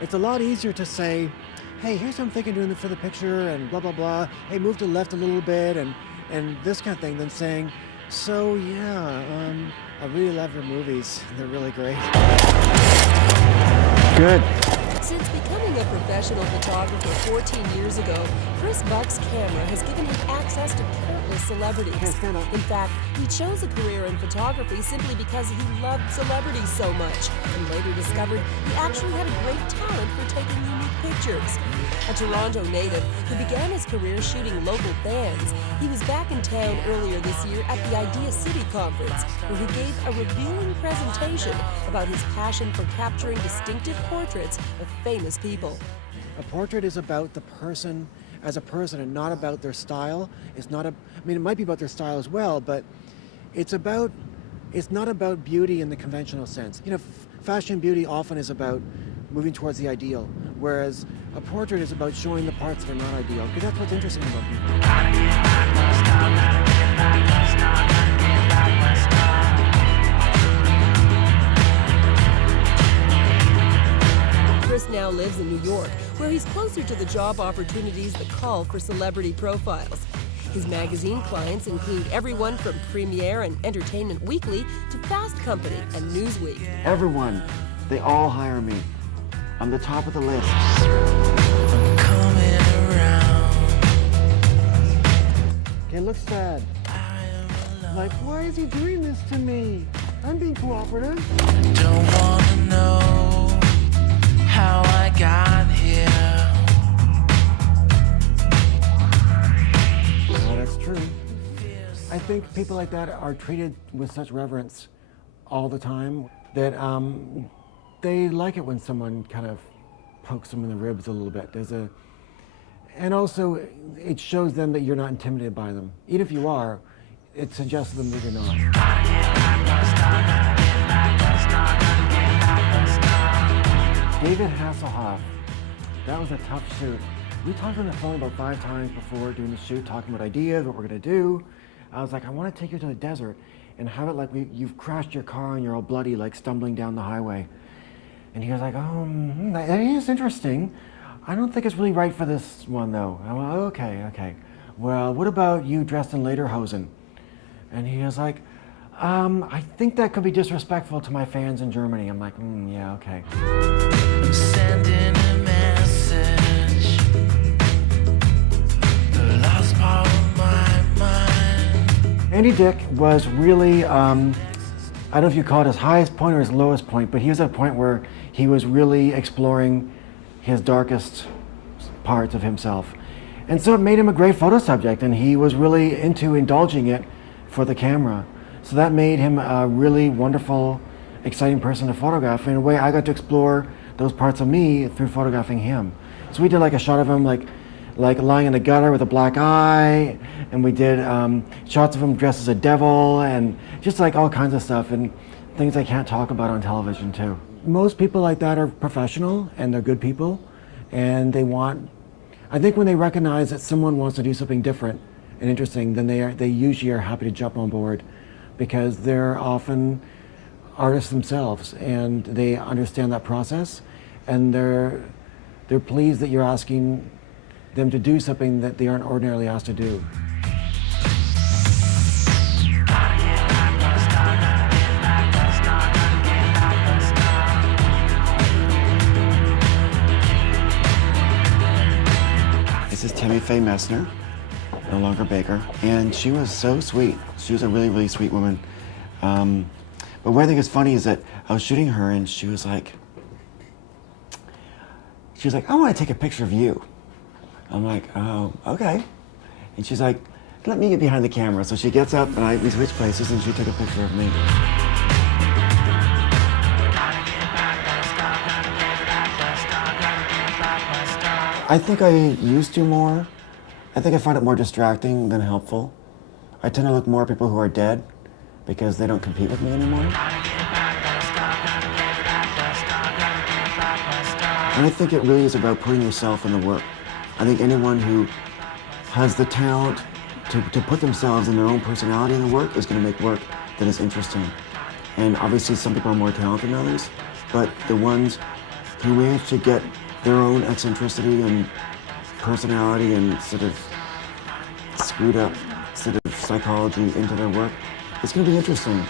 It's a lot easier to say, hey, here's what I'm thinking doing for the picture and blah, blah, blah. Hey, move to the left a little bit and this kind of thing than saying, so yeah, I really love your movies. They're really great. Good. Since becoming a professional photographer 14 years ago, Chris Buck's camera has given him access to countless celebrities. In fact, he chose a career in photography simply because he loved celebrities so much, and later discovered he actually had a great talent for taking unique pictures. A Toronto native who began his career shooting local bands, he was back in town earlier this year at the Idea City conference, where he gave a revealing presentation about his passion for capturing distinctive portraits of famous people. A portrait is about the person as a person and not about their style. It's not it might be about their style as well, but it's not about beauty in the conventional sense. You know, fashion beauty often is about moving towards the ideal, whereas a portrait is about showing the parts that are not ideal, because that's what's interesting about people. Chris now lives in New York, where he's closer to the job opportunities that call for celebrity profiles. His magazine clients include everyone from Premiere and Entertainment Weekly to Fast Company and Newsweek. Everyone, they all hire me. I'm the top of the list. I'm coming around. It looks sad. Like, why is he doing this to me? I'm being cooperative. Don't wanna know how I got here. Well, that's true. I think people like that are treated with such reverence all the time that they like it when someone kind of pokes them in the ribs a little bit. And also, it shows them that you're not intimidated by them. Even if you are, it suggests to them that you're not. David Hasselhoff, that was a tough shoot. We talked on the phone about 5 times before doing the shoot, talking about ideas, what we're gonna do. I was like, I wanna take you to the desert and have it like you've crashed your car and you're all bloody, like stumbling down the highway. And he was like, that is interesting. I don't think it's really right for this one though. I went, okay. Well, what about you dressed in lederhosen? And he was like, I think that could be disrespectful to my fans in Germany. I'm like, yeah, okay. I'm sending a message. The lost part of my mind. Andy Dick was really, I don't know if you call it his highest point or his lowest point, but he was at a point where he was really exploring his darkest parts of himself. And so it made him a great photo subject, and he was really into indulging it for the camera. So that made him a really wonderful, exciting person to photograph. In a way, I got to explore those parts of me through photographing him. So we did like a shot of him like lying in the gutter with a black eye, and we did shots of him dressed as a devil, and just like all kinds of stuff, and things I can't talk about on television too. Most people like that are professional, and they're good people, and I think when they recognize that someone wants to do something different and interesting, then they usually are happy to jump on board, because they're often artists themselves, and they understand that process, and they're pleased that you're asking them to do something that they aren't ordinarily asked to do. This is Tammy Faye Messner, no longer Beker, and she was so sweet. She was a really, really sweet woman. But what I think is funny is that I was shooting her, and she was like, I want to take a picture of you. I'm like, oh, okay. And she's like, let me get behind the camera. So she gets up, and we switch places, and she took a picture of me. I think I used to more. I think I find it more distracting than helpful. I tend to look more at people who are dead because they don't compete with me anymore. And I think it really is about putting yourself in the work. I think anyone who has the talent to put themselves and their own personality in the work is going to make work that is interesting. And obviously some people are more talented than others, but the ones who manage to get their own eccentricity and personality and sort of screwed up sort of psychology into their work. It's going to be interesting.